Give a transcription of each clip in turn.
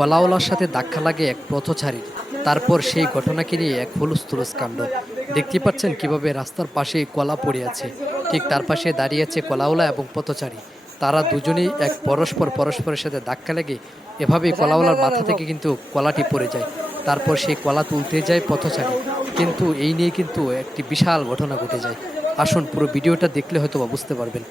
কলাওয়ালার সাথে ধাক্কা লাগে এক পথচারীর। তারপর সেই ঘটনাকে নিয়ে এক হুলস্থুলুস কাণ্ড। দেখতে পাচ্ছেন কিভাবে রাস্তার পাশে কলা পড়ে আছে, ঠিক তার পাশে দাঁড়িয়ে আছে কলাওয়ালা এবং পথচারী। তারা দুজনেই এক পরস্পরের সাথে ধাক্কা লেগে এভাবেই কলাওয়ালার মাথা থেকে কিন্তু কলাটি পড়ে যায়। তারপর সেই কলা তুলতে যায় পথচারী, কিন্তু এই নিয়ে কিন্তু একটি বিশাল ঘটনা ঘটে যায়। আসুন পুরো ভিডিওটা দেখলে হয়তো বা বুঝতে পারবেন।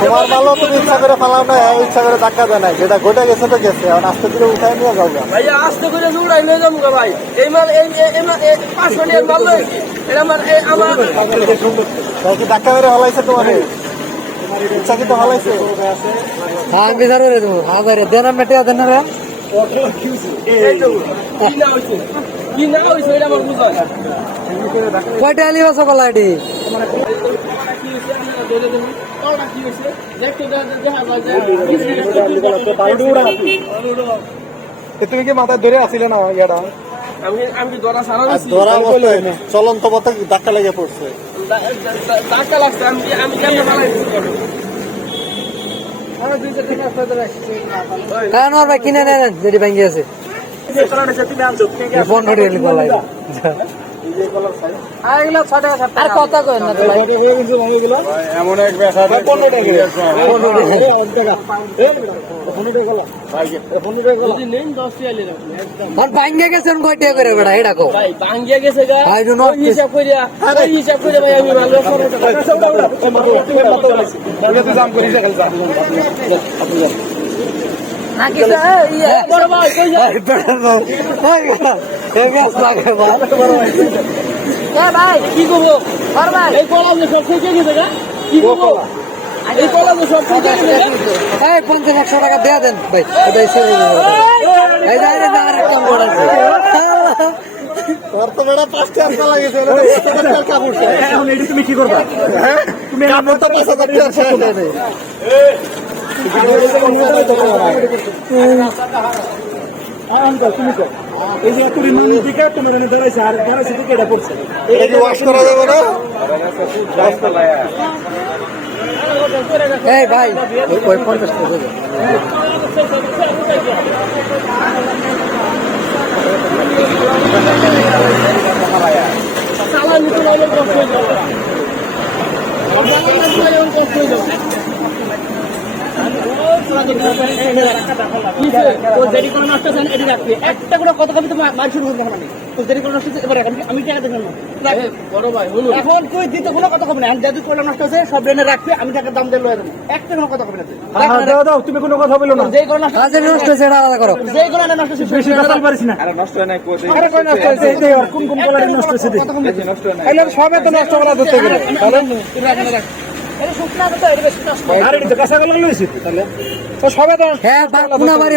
তোমার ভালো তুমি ইচ্ছা করে ফালাও না, ইচ্ছা করে ধাক্কা দেয় না, যেটা ঘটে গেছে তো গেছে, এখন আস্তে করে উঠাই নিয়ে যাও ভাইয়া, আস্তে করে উড়াই নিয়ে যাবো ভাই। এই মাল এই 5 মিনিট মাল লইছি, এটা আমার ধাক্কা মেরে হলাইছে তোমার ইচ্ছা কিন্তু হলাইছে। হ্যাঁ বিচার করে দেবো, হাজারে দেন মেটে দেন না। কি না হয়েছে এটা আমার বুঝা কয়টা আলি বাসা কলা এটি তুমি কি মাথায় ধরে আসছিলে না ইয়াটা? আমি ধরা সারা চলন্ত পথে ধাক্কা লেগে পড়ছে। ধাক্কা লাগছে, আমি কেমন ভাই কিনে নেন যেটি ভেঙে আছে। আর কথা কই না এমন এক ভাঙ্গে গেছেন কয়টা করে বেড়া এটা কো ভাঙ্গিয়া গেছে গা, হিসাব করিয়া ভাই আমি ভালো কি করবো এই কলা সব থেকে গেছে গা, কি করবো এই কলা সব থেকে গেছে। 50-100 টাকা দেয়া দেন ভাই। তুমি কি করবা? তুমি ভাই 50 টাকা চালানি তো অনেক কষ্ট হয়ে যাবে। একটা করে কত কবি তোমার মার শুরু করতে হবে তো দেরি করে নষ্ট হচ্ছে। আমি টাকা দেবেন না বড় ভাই হলো এখন তুই দিতে কোনো কথা কবি না, যদি কলা নষ্ট হচ্ছে সব রেনে রাখবে, আমি টাকা দাম দিয়ে লয়ে দেবো। একটা কোনো কথা কবি না, দাও তুমি কোনো কথা বলো না। যে কোনো নষ্ট হচ্ছে এটা আলাদা করো। যে কোনো নষ্ট হচ্ছে বেশি কথা পারিস না। আরে নষ্ট হয় না, কোন কলা নষ্ট হচ্ছে সবে তো নষ্ট করা ধরতে গেলে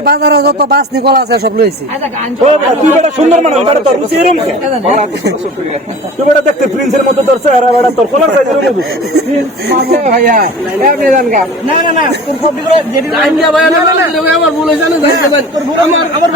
বাজারে যত বাস নিকলা আছে সব লইছি। সুন্দর মানুষ দেখতে প্রিন্সের মতো তোর চেহারা, তোর কলার আমার ভুল হয়েছে আমার